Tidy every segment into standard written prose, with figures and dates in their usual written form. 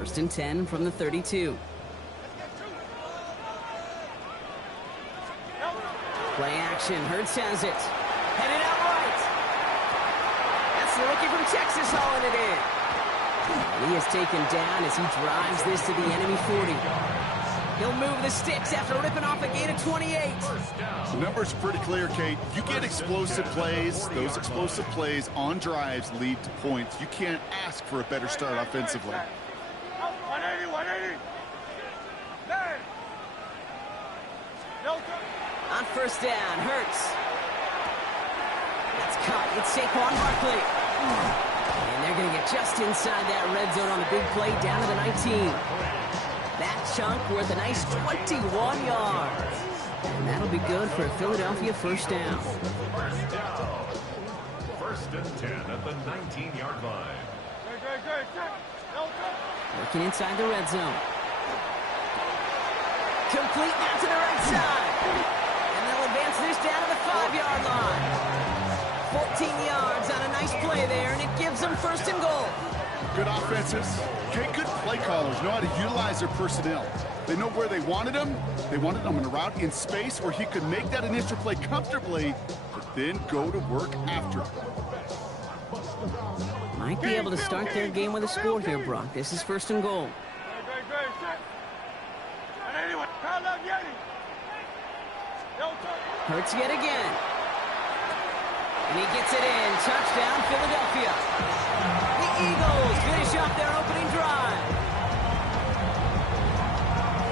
First and 10 from the 32. Play action. Hurts has it. Headed out right. That's the rookie from Texas hauling it in. And he is taken down as he drives this to the enemy 40. He'll move the sticks after ripping off a gain of 28. The number's pretty clear, Kate. You get explosive plays. Those explosive plays on drives lead to points. You can't ask for a better start offensively. 180, 180. On first down, Hurts. That's caught. It's Saquon Barkley. And they're going to get just inside that red zone on the big play down to the 19. That chunk worth a nice 21 yards. And that'll be good for a Philadelphia first down. First and 10 at the 19-yard line. Working inside the red zone. Complete now to the right side. And they'll advance this down to the 5-yard line. 14 yards on a nice play there, and it gives them first and goal. Good offenses. Okay, good play callers know how to utilize their personnel. They know where they wanted him. They wanted him in a route in space where he could make that initial play comfortably, but then go to work after. Might be able to start their game with a score here, Brock. This is first and goal. Hurts yet again. And he gets it in. Touchdown, Philadelphia. The Eagles finish off their opening drive.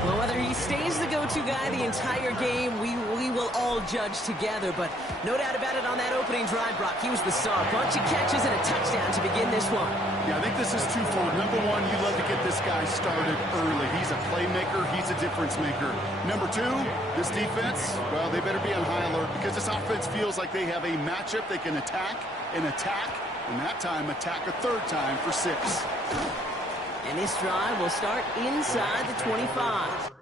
Well, whether he stays the go-to guy the entire game, we will all judge together. But no doubt about it, on that opening drive, Brock, he was the star. Bunch of catches and a touchdown to begin this one. Yeah, I think this is twofold. Number one, you love to get this guy started early. He's a playmaker. He's a difference maker. Number two, this defense, well, they better be on high alert because this offense feels like they have a matchup they can attack, and that time attack a third time for 6. And this drive will start inside the 25.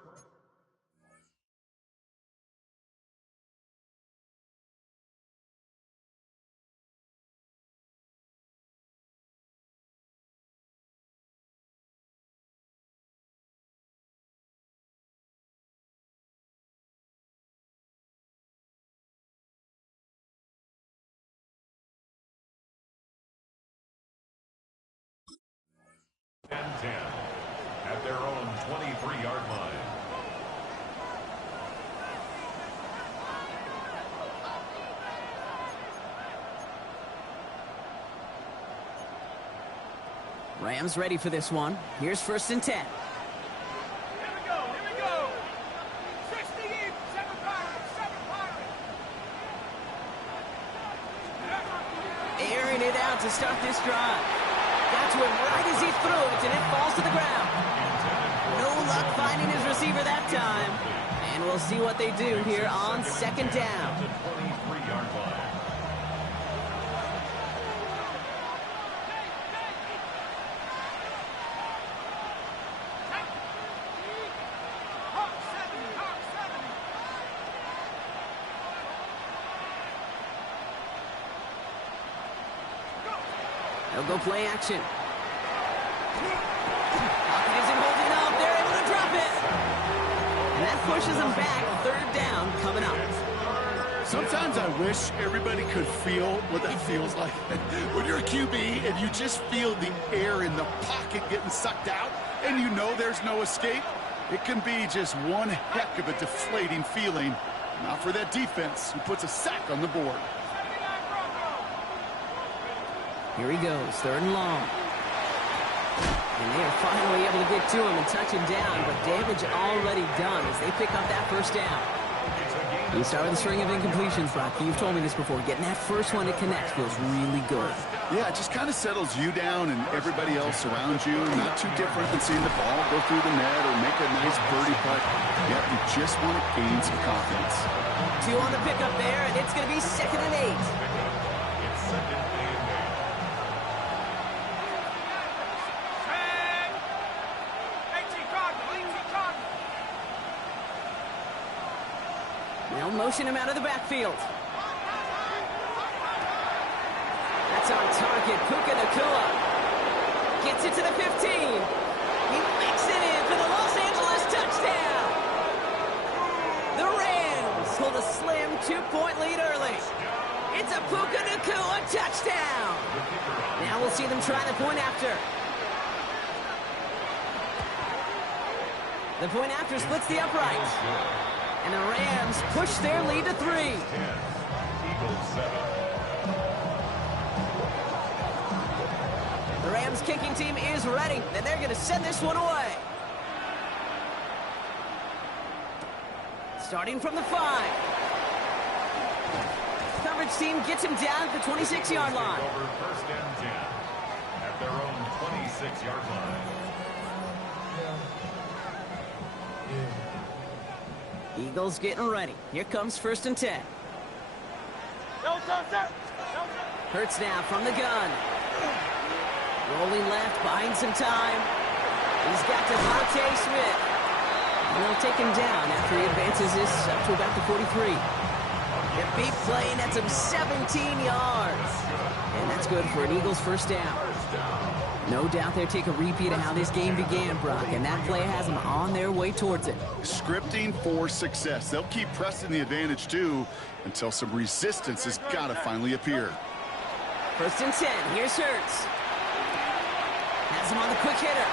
And 10 at their own 23-yard line. Rams ready for this one. Here's first and 10. Here we go. 60 each, 7 Pirates. Airing it out to start this drive. Got to him right as he threw it, and it falls to the ground. No luck finding his receiver that time. And we'll see what they do here on second down. The 23-yard line. They'll go play action. Pocket isn't holding up. They're able to drop it. And that pushes them back. Third down coming up. Sometimes I wish everybody could feel what that feels like. When you're a QB and you just feel the air in the pocket getting sucked out and you know there's no escape, it can be just one heck of a deflating feeling. Not for that defense who puts a sack on the board. Here he goes, third and long. And they are finally able to get to him and touch him down, but damage already done as they pick up that first down. You start with a string of incompletions, Brock. You've told me this before. Getting that first one to connect feels really good. Yeah, it just kind of settles you down and everybody else around you. Not too different than seeing the ball go through the net or make a nice birdie putt. Yeah, you just want to gain some confidence. 2 on the pickup there, and it's going to be 2nd and 8. It's 2nd and 8. They'll motion him out of the backfield. That's on target. Puka Nacua gets it to the 15. He makes it in for the Los Angeles touchdown. The Rams hold a slim 2-point lead early. It's a Puka Nacua touchdown. Now we'll see them try the point after. The point after splits the uprights. And the Rams push their lead to 3. Eagles 7. The Rams kicking team is ready, and they're going to send this one away. Starting from the 5. Coverage team gets him down at the 26-yard line. Over first and 10 at their own 26-yard line. Eagles getting ready. Here comes first and 10. Hurts now from the gun. Rolling left, buying some time. He's got DeVonta Smith. And they'll take him down after he advances this up to about the 43. They're beat playing at some 17 yards. And that's good for an Eagles first down. No doubt they'll take a repeat of how this game began, Brock, and that play has them on their way towards it. Scripting for success. They'll keep pressing the advantage, too, until some resistance has got to finally appear. First and 10. Here's Hurts. Has him on the quick hitter.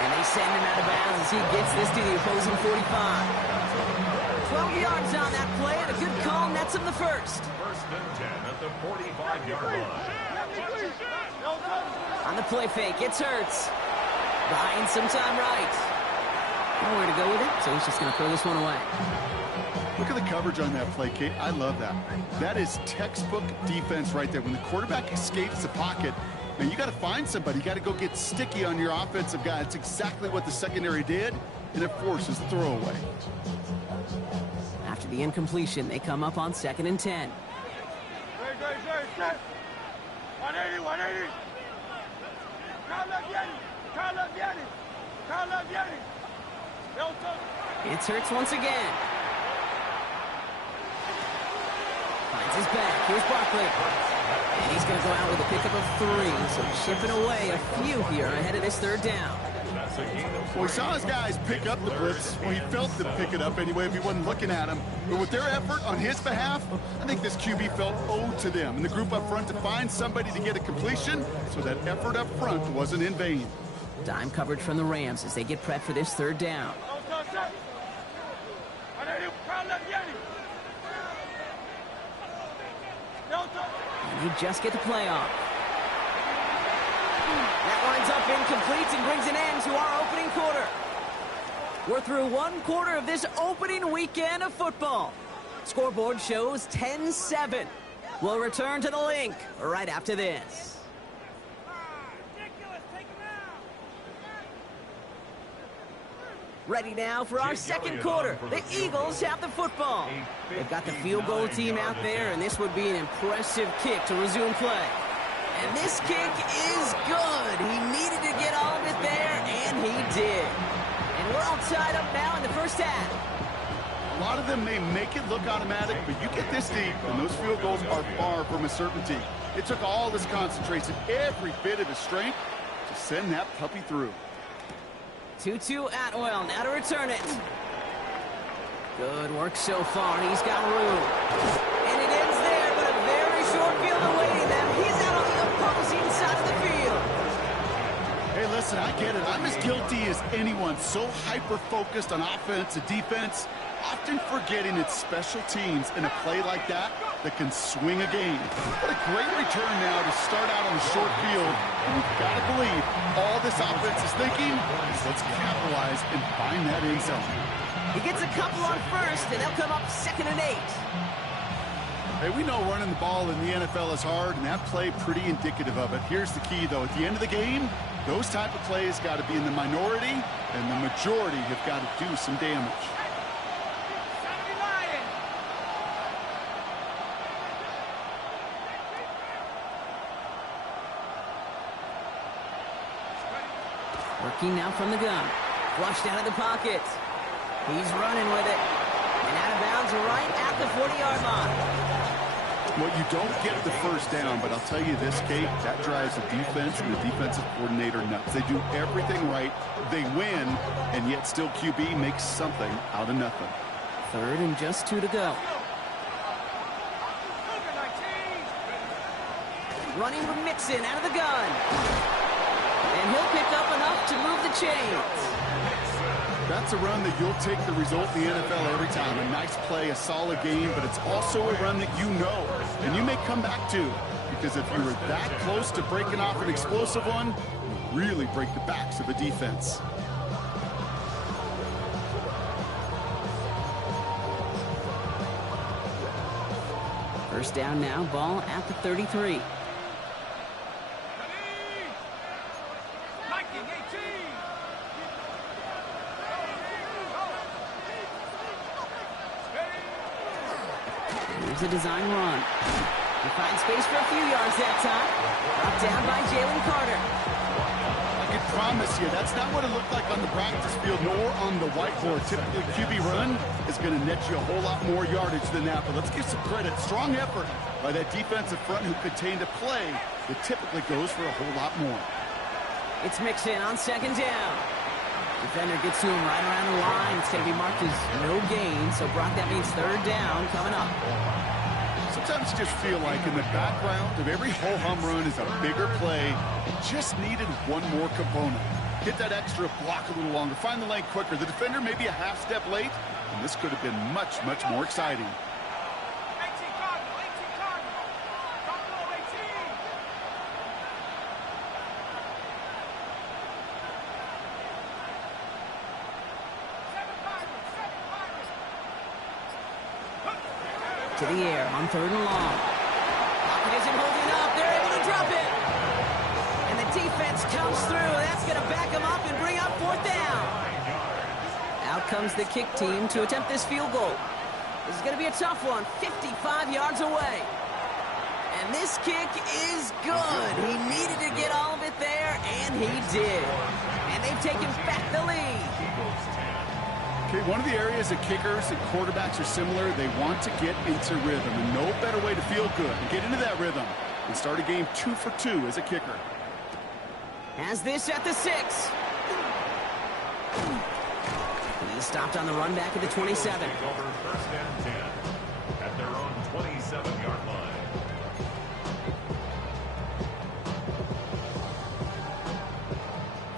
And they send him out of bounds as he gets this to the opposing 45. 12 yards on that play, and a good call nets him the first. First and 10 at the 45-yard line. On the play fake, it's Hurts. Buying some time right. Nowhere to go with it, so he's just going to throw this one away. Look at the coverage on that play, Kate. I love that. That is textbook defense right there. When the quarterback escapes the pocket, man, you got to find somebody. You got to go get sticky on your offensive guy. It's exactly what the secondary did, and it forces throwaway. After the incompletion, they come up on second and 10. 180, 180. It's Hurts once again. Finds his back. Here's Barkley. And he's going to go out with a pickup of 3. So chipping away a few here ahead of this third down. Well, we saw his guys pick up the blitz. Well, he felt them pick it up anyway if he wasn't looking at him. But with their effort on his behalf, I think this QB felt owed to them and the group up front to find somebody to get a completion, so that effort up front wasn't in vain. Dime coverage from the Rams as they get prepped for this third down. And they just get the play off. That winds up incomplete and brings an end to our opening quarter. We're through one quarter of this opening weekend of football. Scoreboard shows 10-7. We'll return to the link right after this. Ready now for our second quarter. The Eagles have the football. They've got the field goal team out there, and this would be an impressive kick to resume play. And this kick is good. He needed to get all of it there, and he did. And we're all tied up now in the first half. A lot of them may make it look automatic, but you get this deep, and those field goals are far from a certainty. It took all this concentration, every bit of his strength, to send that puppy through. 2-2 Atwell, now to return it. Good work so far, and he's got room. And it ends there, but a very short field awaiting them. He's out on the opposing side of the field. Hey, listen, I get it. I'm as guilty as anyone. So hyper-focused on offense and defense, often forgetting it's special teams in a play like that can swing a game. What a great return now to start out on the short field. And you've got to believe all this offense is thinking is let's capitalize and find that end zone. He gets a couple on first, and they'll come up 2nd and 8. Hey, we know running the ball in the NFL is hard, and that play pretty indicative of it. Here's the key, though. At the end of the game, those type of plays got to be in the minority, and the majority have got to do some damage. Working now from the gun. Flushed out of the pocket. He's running with it. And out of bounds right at the 40-yard line. Well, you don't get the first down, but I'll tell you this, Kate, that drives the defense and the defensive coordinator nuts. They do everything right, they win, and yet still QB makes something out of nothing. 3rd and just 2 to go. Running with Mixon out of the gun. And he'll pick up enough to move the chains. That's a run that you'll take the result in the NFL every time. A nice play, a solid game, but it's also a run that you know, and you may come back to. Because if you were that close to breaking off an explosive one, you really break the backs of a defense. First down now, ball at the 33. Here's a design run. He finds space for a few yards that time. Brought down by Jalen Carter. I can promise you, that's not what it looked like on the practice field nor on the whiteboard. Typically, QB run is going to net you a whole lot more yardage than that. But let's give some credit. Strong effort by that defensive front who contained a play that typically goes for a whole lot more. It's Mixon on 2nd down. Defender gets to him right around the line. It's going to be marked as no gain. So, Brock, that means 3rd down coming up. Sometimes you just feel like in the background of every ho-hum run is a bigger play. It just needed one more component. Get that extra block a little longer. Find the lane quicker. The defender may be a half step late, and this could have been much, much more exciting. To the air on 3rd and long. Pocket isn't holding up. They're able to drop it. And the defense comes through. That's going to back them up and bring up 4th down. Out comes the kick team to attempt this field goal. This is going to be a tough one. 55 yards away. And this kick is good. He needed to get all of it there, and he did. And they've taken back the lead. Okay, one of the areas that kickers and quarterbacks are similar, they want to get into rhythm. And no better way to feel good and get into that rhythm and start a game 2 for 2 as a kicker. Has this at the 6. He's stopped on the run back at the 27. Over 1st and 10 at their own 27-yard line.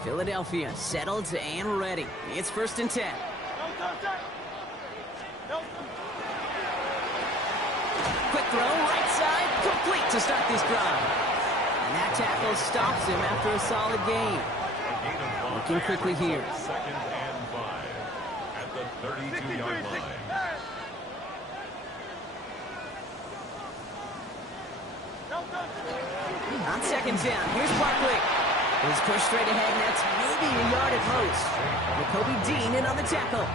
Philadelphia settled and ready. It's 1st and 10. Quick throw, right side, complete to start this drive. And that tackle stops him after a solid gain. Looking quickly here. 2nd and 5 at the 32-yard line. On 2nd down, here's Barkley. He's pushed straight ahead, and that's maybe a yard at most. Nakobe Dean in on the tackle.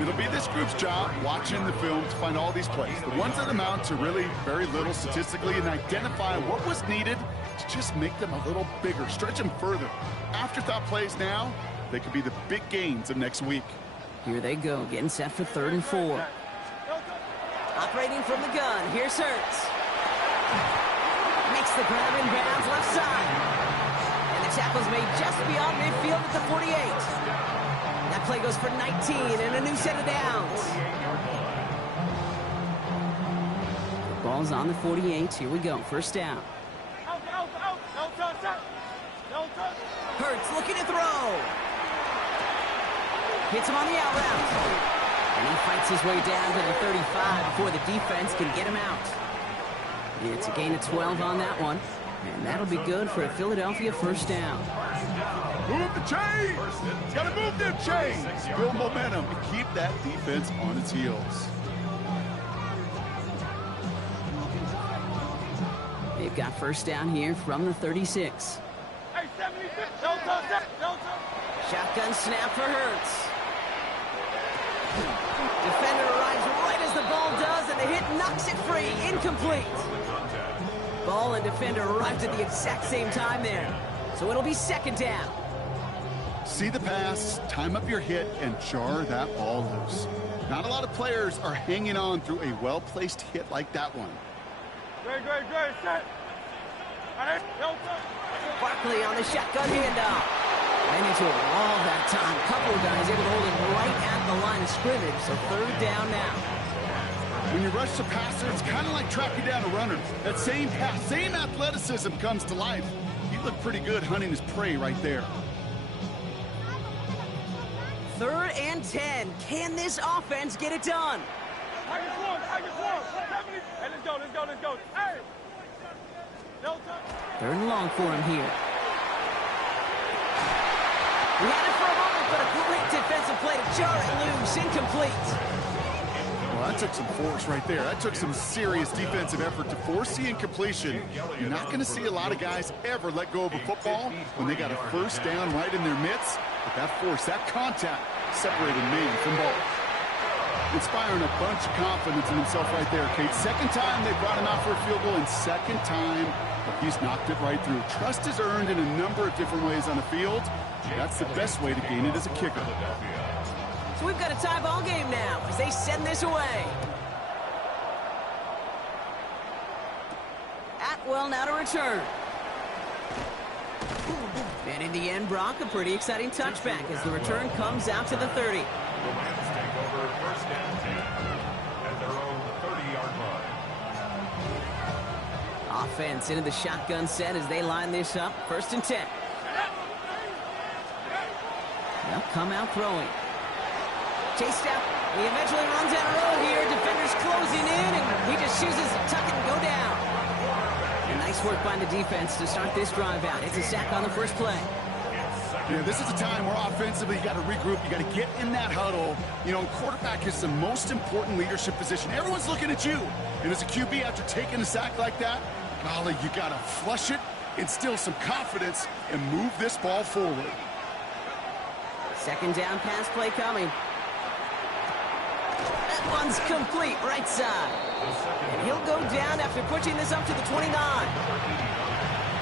It'll be this group's job watching the film to find all these plays. The ones that amount to really very little statistically and identify what was needed to just make them a little bigger, stretch them further. Afterthought plays now, they could be the big gains of next week. Here they go, getting set for 3rd and 4. Operating from the gun, here's Hurts. Makes the grab in bounds left side. And the tackle's made just beyond midfield at the 48. That play goes for 19 and a new set of downs. The ball's on the 48. Here we go. 1st down. Hurts looking to throw. Hits him on the out route. And he fights his way down to the 35 before the defense can get him out. It's a gain of 12 on that one. And that'll be good for a Philadelphia 1st down. Move the chains! Gotta move them chains! Build momentum and keep that defense on its heels. They've got 1st down here from the 36. Shotgun snap for Hurts. Defender arrives right as the ball does, and the hit knocks it free. Incomplete. Ball and defender arrived at the exact same time there. So it'll be 2nd down. See the pass, time up your hit, and jar that ball loose. Not a lot of players are hanging on through a well-placed hit like that one. Great, set. Barkley on the shotgun handoff. Ran into a wall that time. Couple of guys able to hold him right at the line of scrimmage, so third down now. When you rush the passer, it's kind of like tracking down a runner. That same pass, same athleticism comes to life. He looked pretty good hunting his prey right there. 3rd and 10. Can this offense get it done? Hey, let's go. Hey! No time. 3rd and long for him here. He had it for a moment, but a great defensive play to jar it loose. Incomplete. Well, that took some force right there. That took some serious defensive effort to force the incompletion. You're not going to see a lot of guys ever let go of a football when they got a first down right in their midst. But that force, that contact, separated man from ball. Inspiring a bunch of confidence in himself right there, Kate. Second time they brought him out for a field goal, and second time he's knocked it right through. Trust is earned in a number of different ways on the field. That's the best way to gain it as a kicker. So we've got a tie ball game now as they send this away. Atwell now to return. And in the end, Brock, a pretty exciting touchback as the return comes out to the 30. The Rams take over first and 10 at their own 30-yard line. Offense into the shotgun set as they line this up. 1st and 10. They'll come out throwing. Chased out. He eventually runs down the road here. Defenders closing in, and he just chooses to tuck it and go down. And nice work by the defense to start this drive out. It's a sack on the first play. Yeah, this is a time where offensively you got to regroup. You got to get in that huddle. You know, quarterback is the most important leadership position. Everyone's looking at you. And as a QB, after taking a sack like that, golly, you got to flush it, instill some confidence, and move this ball forward. 2nd down pass play coming. That one's complete, right side. And he'll go down after pushing this up to the 29.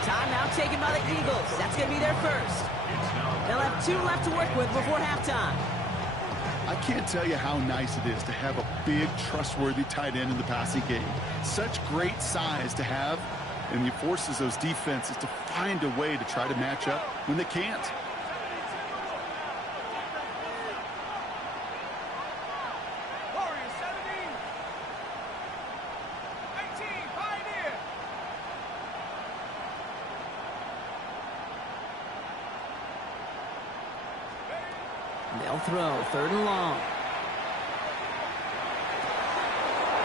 Timeout taken by the Eagles. That's going to be their first. They'll have 2 left to work with before halftime. I can't tell you how nice it is to have a big, trustworthy tight end in the passing game. Such great size to have, and he forces those defenses to find a way to try to match up when they can't. Warriors 17. 18, Pioneer. They'll throw 3rd and long.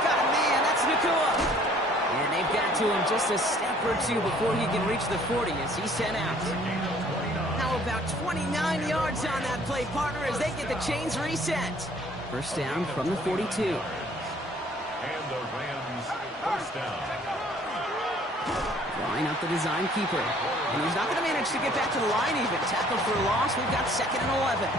Got a man, that's Nacua. And they've got to him just a step or 2 before he can reach the 40 as he's sent out. How about 29 yards on that play, partner, as they get the chains reset. First down from the 42. And the Rams first down. Drawing up the design keeper. And he's not going to manage to get back to the line even. Tackle for a loss. We've got 2nd and 11.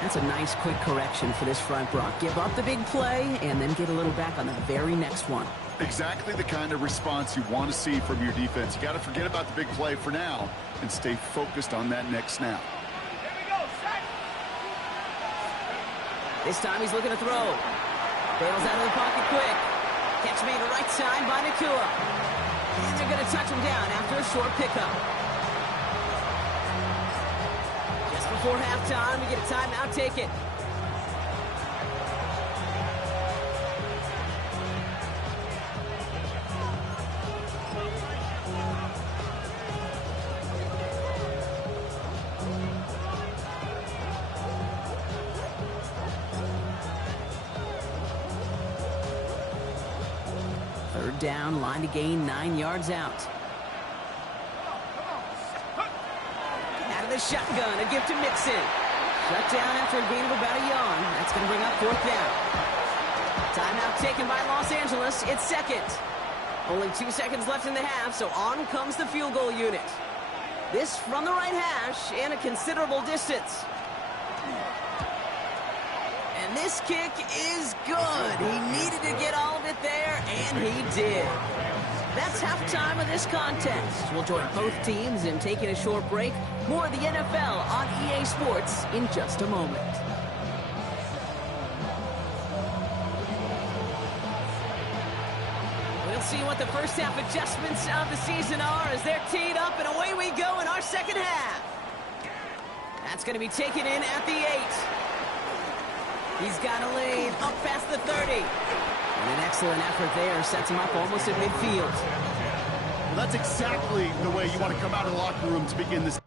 That's a nice quick correction for this front, Brock. Give up the big play and then get a little back on the very next one. Exactly the kind of response you want to see from your defense. You got to forget about the big play for now and stay focused on that next snap. Here we go, set. This time he's looking to throw. Bails out of the pocket quick. Catch made to right side by Nacua. And they're going to touch him down after a short pickup. Just before halftime, we get a timeout taken. Third down, line to gain 9 yards out. Out of the shotgun, a gift to Mixon. Shut down after a gain of about a yard. That's going to bring up 4th down. Timeout taken by Los Angeles. It's 2nd. Only 2 seconds left in the half, so on comes the field goal unit. This from the right hash and a considerable distance. And this kick is good. He needed to get all of it there, and he did. That's halftime of this contest. We'll join both teams in taking a short break. More of the NFL on EA Sports in just a moment. We'll see what the first half adjustments of the season are as they're teed up, and away we go in our second half. That's going to be taken in at the 8. He's got a lead up past the 30. And an excellent effort there sets him up almost at midfield. Well, that's exactly the way you want to come out of the locker room to begin this.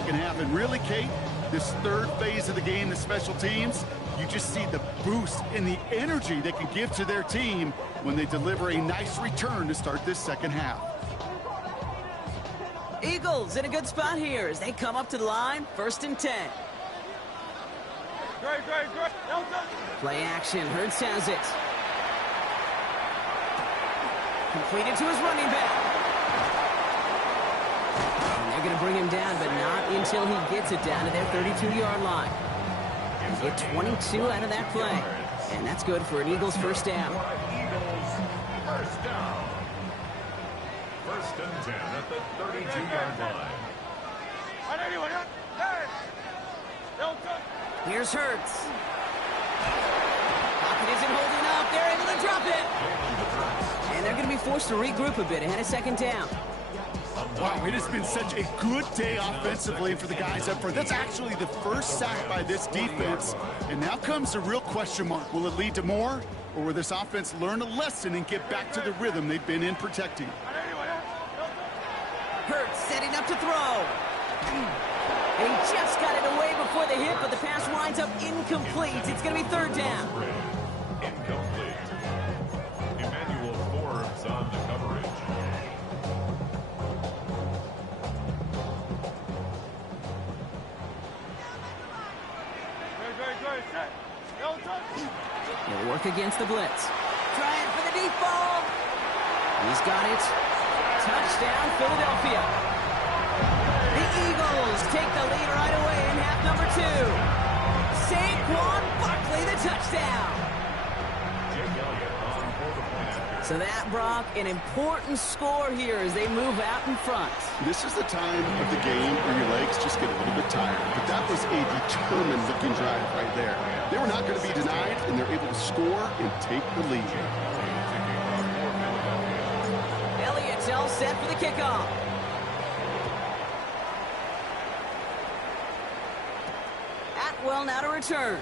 Second half, and really, Kate, this third phase of the game, the special teams, you just see the boost and the energy they can give to their team when they deliver a nice return to start this second half. Eagles in a good spot here as they come up to the line, 1st and 10. Great. Play action, Hurts has it. Completed to his running back. They're going to bring him down, but not until he gets it down to their 32-yard line. Get 22 out of that play. And that's good for an Eagles first down. Eagles first down. 1st and 10 at the 32-yard line. Here's Hurts. Pocket isn't holding up. They're able to drop it. And they're going to be forced to regroup a bit ahead of 2nd down. Wow, it has been such a good day offensively for the guys up front. That's actually the first sack by this defense. And now comes the real question mark. Will it lead to more? Or will this offense learn a lesson and get back to the rhythm they've been in protecting? Hurts setting up to throw. And he just got it away before the hit, but the pass winds up incomplete. It's going to be 3rd down. Incomplete. Emmanuel Forbes on the coverage. He'll work against the blitz. Trying for the deep ball. He's got it. Touchdown, Philadelphia. The Eagles take the lead right away in half number 2. Saquon Barkley, the touchdown. So that, Brock, an important score here as they move out in front. This is the time of the game where your legs just get a little bit tired. But that was a determined-looking drive right there. They were not going to be denied, and they're able to score and take the lead. Elliott's all set for the kickoff. Atwell now to return.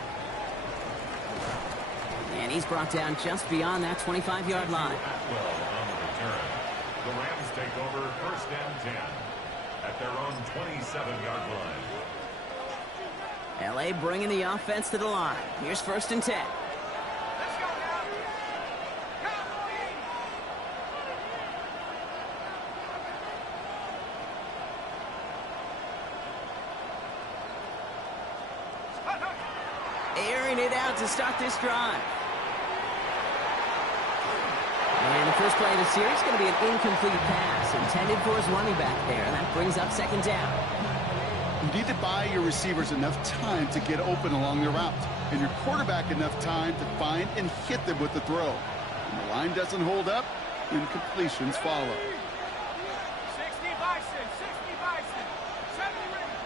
And he's brought down just beyond that 25-yard line. Atwell on the return. The Rams take over 1st and 10 at their own 27-yard line. L.A. bringing the offense to the line. Here's 1st and 10. Let's go now. Airing it out to start this drive. And the first play of the series is going to be an incomplete pass intended for his running back there, and that brings up 2nd down. You need to buy your receivers enough time to get open along the route, and your quarterback enough time to find and hit them with the throw. When the line doesn't hold up, incompletions follow. 60 Bison, 60 Bison, 70 Ravens.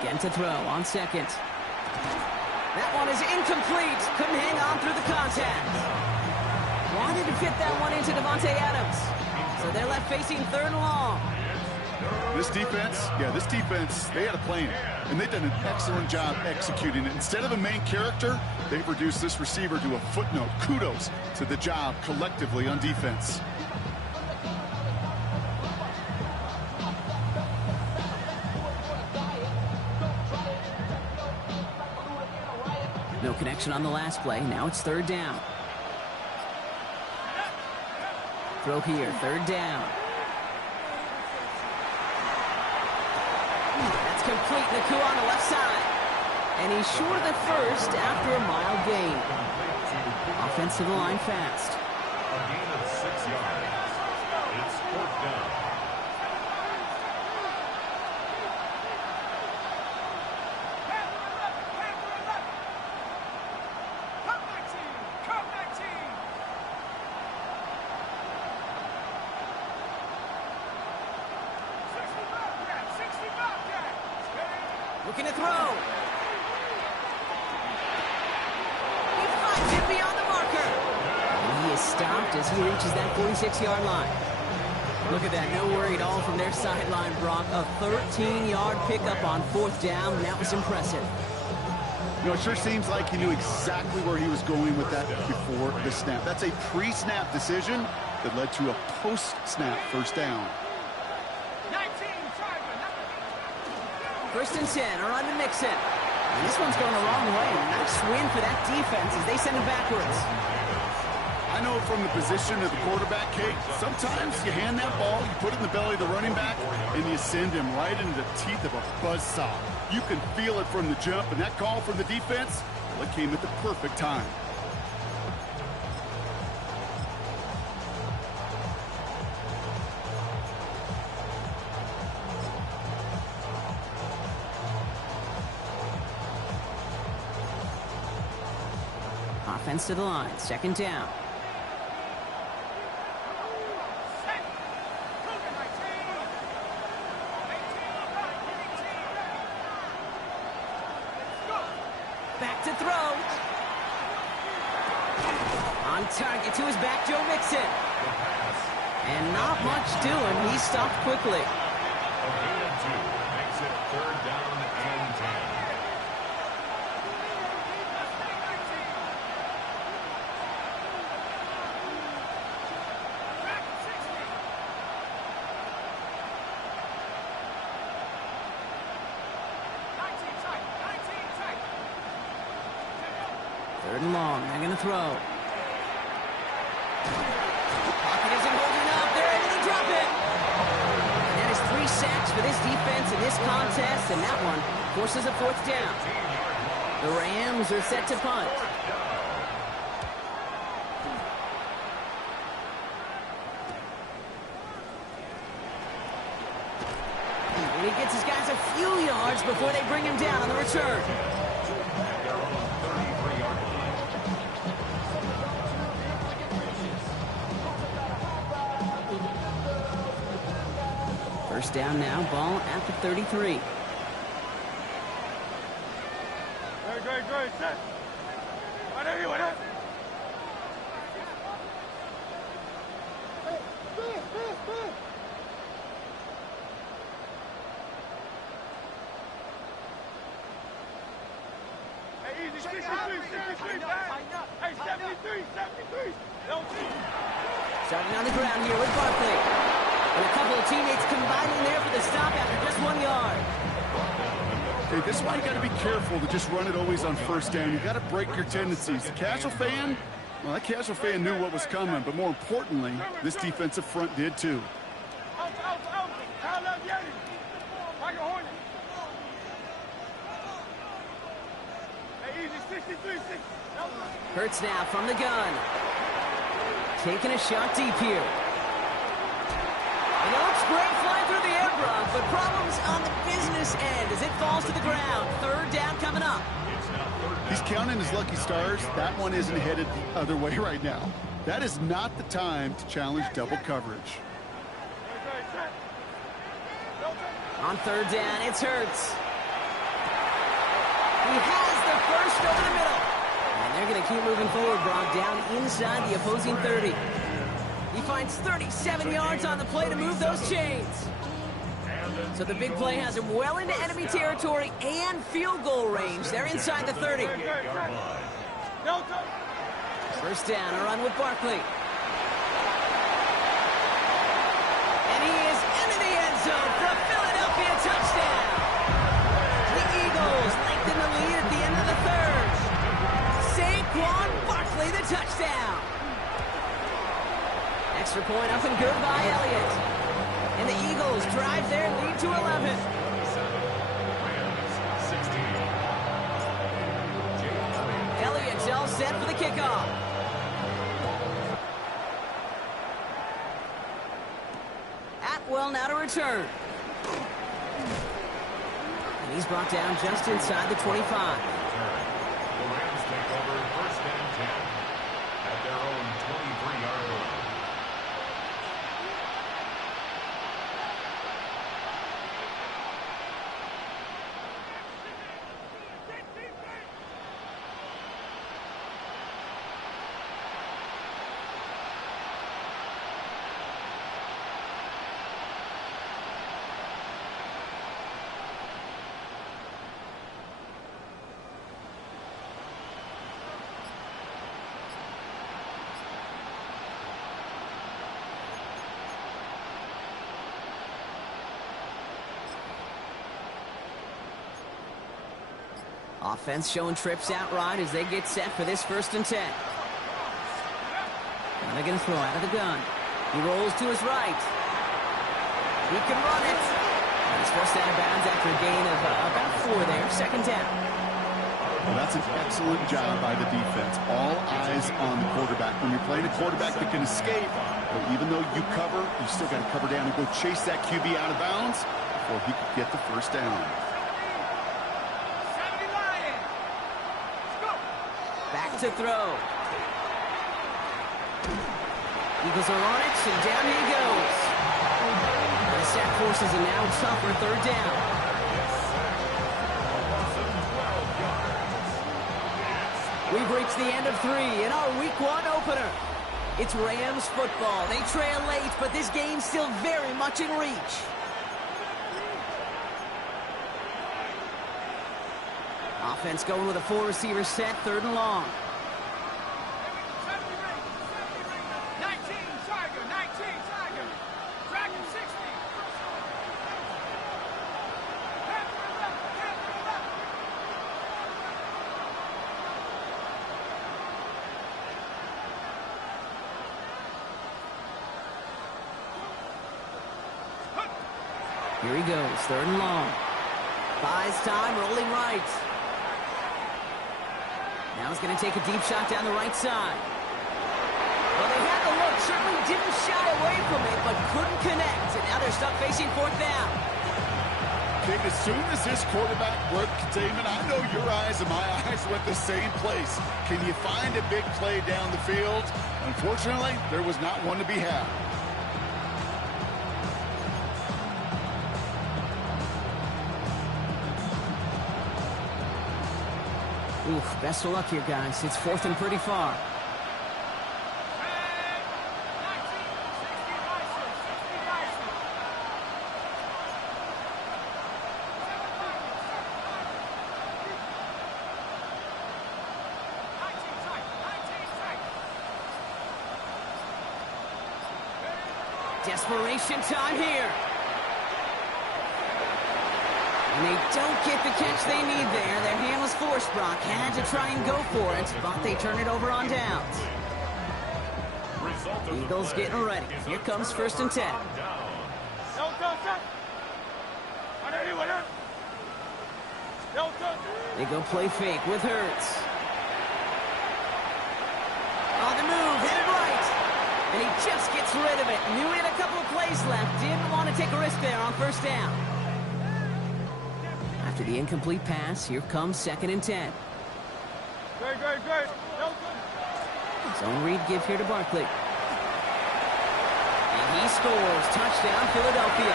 Again to throw on 2nd. That one is incomplete. Couldn't hang on through the contact. Wanted to fit that one into Davante Adams. So they're left facing 3rd and long. This defense, they had a plan, and they've done an excellent job executing it. Instead of a main character, they've reduced this receiver to a footnote. Kudos to the job collectively on defense. No connection on the last play. Now it's 3rd down. Throw here, 3rd down. complete in the coup on the left side. And he's short of the first after a mile gain. Offense to the line fast. A gain of 6 yards. It's 4th down. Looking to throw. He finds it beyond the marker. And he is stopped as he reaches that 46-yard line. Look at that. No worry at all from their sideline, Brock. A 13-yard pickup on 4th down. That was impressive. You know, it sure seems like he knew exactly where he was going with that before the snap. That's a pre-snap decision that led to a post-snap first down. 1st and 10, or on to Mixon. And this one's going the wrong way. Nice win for that defense as they send him backwards. I know from the position of the quarterback, Kate, sometimes you hand that ball, you put it in the belly of the running back, and you send him right into the teeth of a buzzsaw. You can feel it from the jump, and that call from the defense, well, it came at the perfect time. Offense to the line, 2nd down. Back to throw. On target to his back, Joe Mixon. And not much doing. He stopped quickly. A gain of 2 makes it 3rd down and 10. Third and long. They're going to throw. Pocket isn't holding up. They're able to drop it. And that is 3 sacks for this defense in this contest, and that one forces a 4th down. The Rams are set to punt. And he gets his guys a few yards before they bring him down on the return. First down now, ball at the 33. Great, set. Whatever. Hey, easy, 63, Hey, 73. Starting on the ground here with Barkley. And a couple of teammates combining there for the stop after just 1 yard. Okay, this is why you got to be careful to just run it always on 1st down. You got to break your tendencies. The casual fan, well, that casual fan knew what was coming, but more importantly, this defensive front did too. Hurts now from the gun. Taking a shot deep here. And it looks great flying through the air, Brock, but problems on the business end as it falls to the ground. 3rd down coming up. He's counting his lucky stars. That one isn't headed the other way right now. That is not the time to challenge double coverage. On 3rd down, it's Hurts. He has the first over the middle. And they're going to keep moving forward, Brock, down inside the opposing 30. He finds 37 yards on the play to move those chains. So the big play has him well into enemy territory and field goal range. They're inside the 30. First down, a run with Barkley. And he is into the end zone for a Philadelphia touchdown. The Eagles lengthen the lead at the end of the 3rd. Saquon Barkley, the touchdown. Extra point up and good by Elliott. And the Eagles drive their lead to 11. set for the kickoff. Atwell now to return. And he's brought down just inside the 25. The Rams take over first and 10 at their own 23-yard line. Offense showing trips out right as they get set for this first and 10. Now they're going to throw out of the gun. He rolls to his right. He can run it. And he's forced out of bounds after a gain of about 4 there. Second down. Well, that's an excellent job by the defense. All eyes on the quarterback. When you're playing a quarterback that can escape, but even though you cover, you still got to cover down and go chase that QB out of bounds before he could get the first down. Back to throw. Eagles are on it, and down he goes. The sack forces a now tougher third down. We've reached the end of 3 in our Week 1 opener. It's Rams football. They trail late, but this game's still very much in reach. Offense going with a 4-receiver set, 3rd and long. 19, Tiger, 19, Tiger. Dragon 60. Here he goes, 3rd and long. Buys time, rolling right. Now he's going to take a deep shot down the right side. Well, they had the look, certainly didn't shy away from it, but couldn't connect. And now they're stuck facing 4th down. King, as soon as this quarterback broke containment, I know your eyes and my eyes went the same place. Can you find a big play down the field? Unfortunately, there was not one to be had. Oof, best of luck here, guys. It's 4th and pretty far. Desperation time here. And they don't get the catch they need there. Their hand was forced, Brock. Had to try and go for it, but they turn it over on downs. Eagles getting ready. Here comes 1st and 10. They go play fake with Hurts. On the move, hit it right. And he just gets rid of it. Knew he had a couple of plays left. Didn't want to take a risk there on 1st down. After the incomplete pass, here comes 2nd and 10. Good. Zone read give here to Barkley. And he scores. Touchdown, Philadelphia.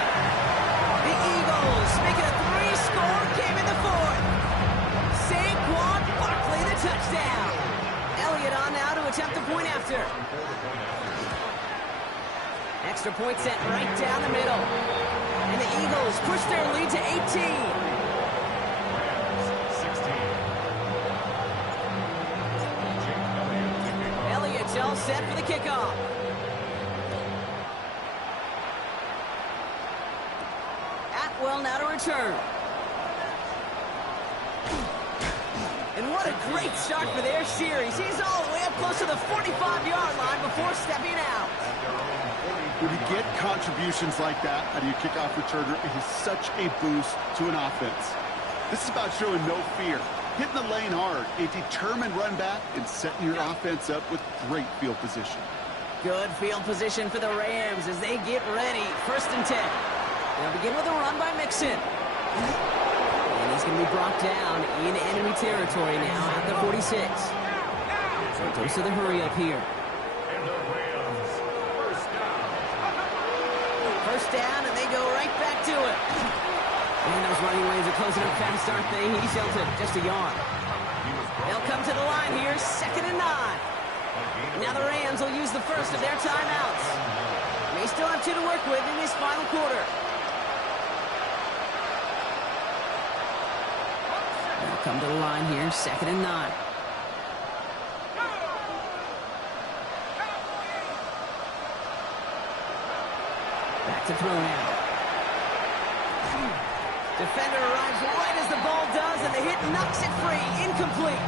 The Eagles make it a 3-score game in the 4th. Saquon Barkley, the touchdown. Elliott on now to attempt the point after. Extra point set right down the middle. And the Eagles push their lead to 18. All set for the kickoff. Atwell now to return. And what a great start for their series. He's all the way up close to the 45-yard line before stepping out. When you get contributions like that out of your kickoff returner, it is such a boost to an offense. This is about showing no fear. hitting the lane hard, a determined run back, and setting your offense up with great field position. Good field position for the Rams as they get ready. 1st and 10. They'll begin with a run by Mixon. And he's going to be brought down in enemy territory now at the 46. So dose of the hurry up here. And the Rams, first down. First down, and they go right back to it. And those running lanes are closing up fast, aren't they? He's sheltered just a yard. They'll come to the line here, 2nd and 9. Now the Rams will use the first of their timeouts. They still have 2 to work with in this final quarter. They'll come to the line here, 2nd and 9. Back to throw now. Defender arrives right as the ball does, and the hit knocks it free. Incomplete.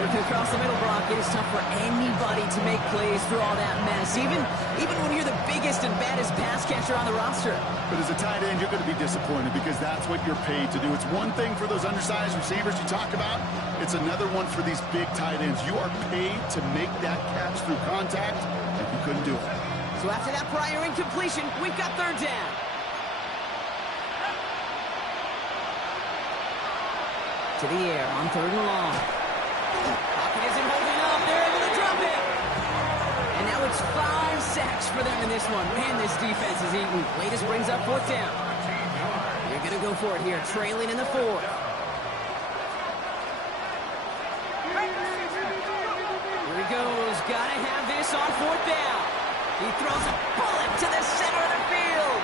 Working across the middle, Brock, it is tough for anybody to make plays through all that mess, even when you're the biggest and baddest pass catcher on the roster. But as a tight end, you're going to be disappointed because that's what you're paid to do. It's one thing for those undersized receivers you talk about. It's another one for these big tight ends. You are paid to make that catch through contact, and you couldn't do it. So after that prior incompletion, we've got 3rd down. To the air on 3rd and long. Pocket isn't holding up. They're able to drop it. And now it's 5 sacks for them in this one. Man, this defense is eating. Latest brings up 4th down. They're going to go for it here, trailing in the 4th. Here he goes. Got to have this on 4th down. He throws a bullet to the center of the field.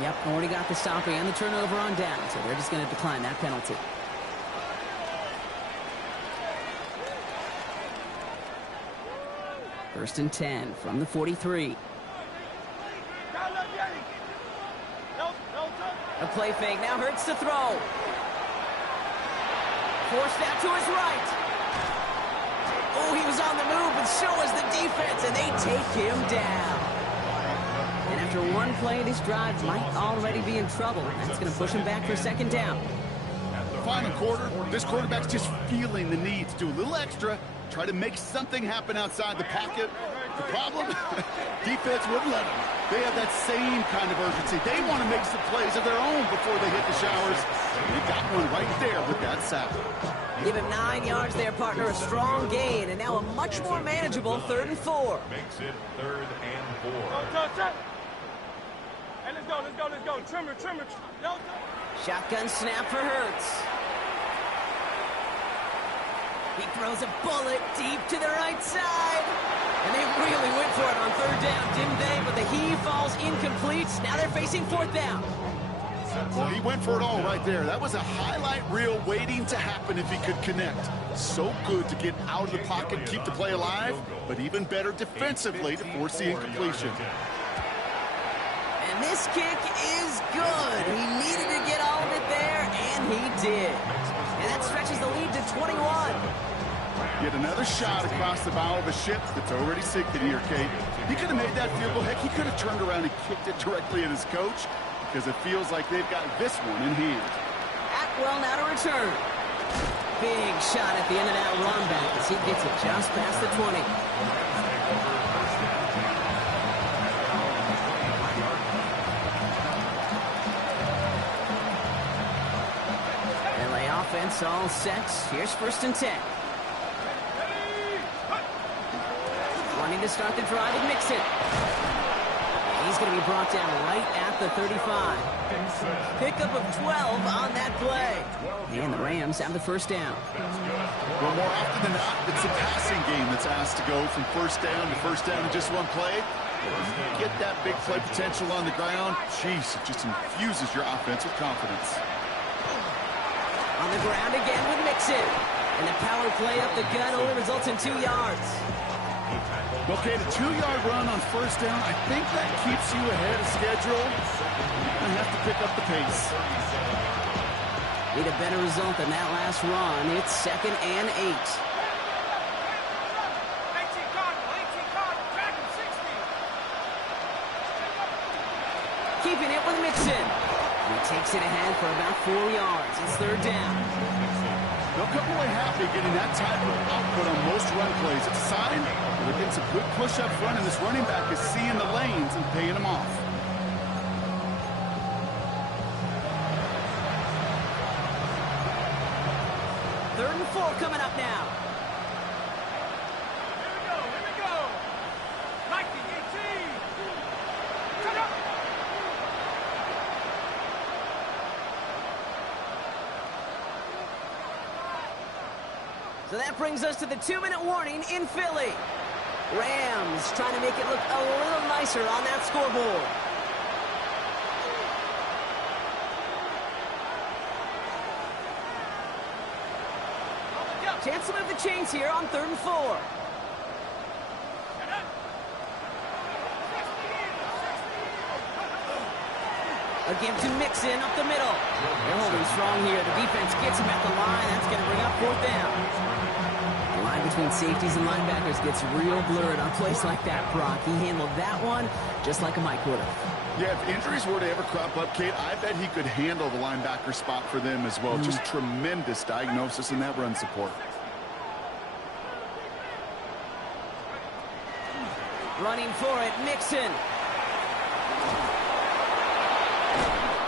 Yep, already got the stop and the turnover on down, so they're just going to decline that penalty. First and 10 from the 43. A play fake now hurts to throw. Forced out to his right. Oh, he was on the move, but so was the defense, and they take him down. And after one play, this drive might already be in trouble. That's going to push him back for 2nd down. Final quarter, this quarterback's just feeling the need to do a little extra, try to make something happen outside the pocket. The problem? Defense wouldn't let them. They have that same kind of urgency. They want to make some plays of their own before they hit the showers. They got one right there with that sack. Give him 9 yards there, partner. A strong gain, and now a much more manageable 3rd and 4. Makes it 3rd and 4. Hey, let's go. Trimmer. Shotgun snap for Hurts. He throws a bullet deep to the right side. And they really went for it on 3rd down, didn't they? But the heave falls incomplete. Now they're facing 4th down. Well, he went for it all right there. That was a highlight reel waiting to happen if he could connect. So good to get out of the pocket, keep the play alive, but even better defensively to force the incompletion. And this kick is good. He needed to get all of it there, and he did. And that stretches the lead to 21. Yet another shot across the bow of a ship that's already sinking here, Kate. He could have made that field goal. Heck, he could have turned around and kicked it directly at his coach because it feels like they've got this one in hand. Atwell now to return. Big shot at the end of that run back as he gets it just past the 20. LA offense all set. Here's 1st and 10. Wanting to start the drive and mix it. He's going to be brought down right at the 35. Pickup of 12 on that play. And the Rams have the 1st down. Well, more often than not, it's a passing game that's asked to go from 1st down to 1st down in just one play. Get that big play potential on the ground. Jeez, it just infuses your offense with confidence. On the ground again with Mixon. And the power play up the gut only results in 2 yards. Okay, the 2-yard run on 1st down, I think that keeps you ahead of schedule. You're going to have to pick up the pace. Need a better result than that last run. It's 2nd and 8. 18 Cardinal, track him 60. Keeping it with Mixon. He takes it ahead for about 4 yards. It's third down. They'll come away happy getting that type of output on most run plays. It's a sign that they're getting some good push up front, and this running back is seeing the lanes and paying them off. Third and 4 coming up now. Here we go. 19-18. Cut up. So that brings us to the 2-minute warning in Philly. Rams trying to make it look a little nicer on that scoreboard. Chance to move the chains here on third and 4. A give to Mixon up the middle. They're holding strong here. The defense gets him at the line. That's going to bring up fourth down. The line between safeties and linebackers gets real blurred on plays like that, Brock. He handled that one just like a Mike would have. Yeah, if injuries were to ever crop up, Kate, I bet he could handle the linebacker spot for them as well. Just tremendous diagnosis in that run support. Running for it, Mixon.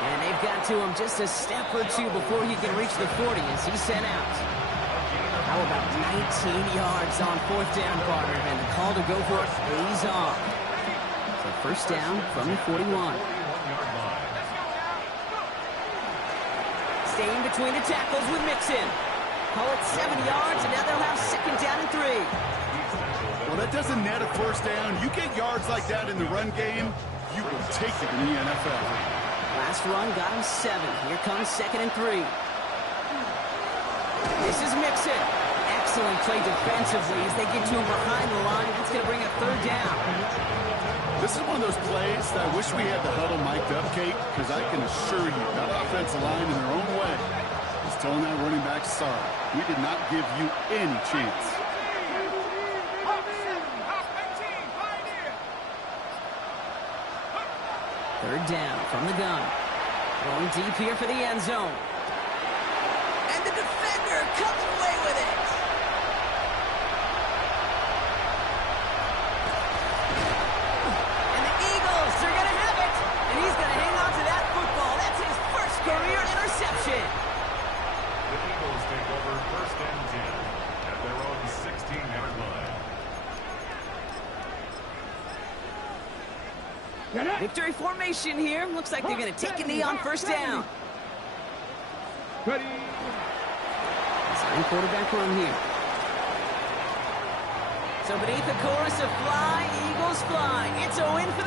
And they've got to him just a step or two before he can reach the 40 as he sent out. How about 19 yards on fourth down, Carter? And the call to go for it pays off. So first down from the 41. Staying between the tackles with Mixon. Call it 7 yards, and now they'll have second down and 3. Well, that doesn't net a first down. You get yards like that in the run game, you will take it in the NFL. Last run got him 7. Here comes second and 3. This is Mixon. Excellent play defensively as they get to him behind the line. That's going to bring up third down. This is one of those plays that I wish we had the huddle mic'd up, Kate, because I can assure you that offensive line in their own way is telling that running back, sorry, we did not give you any chance. Third down from the gun. Going deep here for the end zone. And the defender comes away with it. And the Eagles are going to have it. And he's going to hang on to that football. That's his first career interception. The Eagles take over first and 10 at their own 16-yard line. Victory formation here. Looks like they're going to take a knee on first down. Ready. Sign quarterback run here. So beneath the chorus of Fly, Eagles fly. It's a win for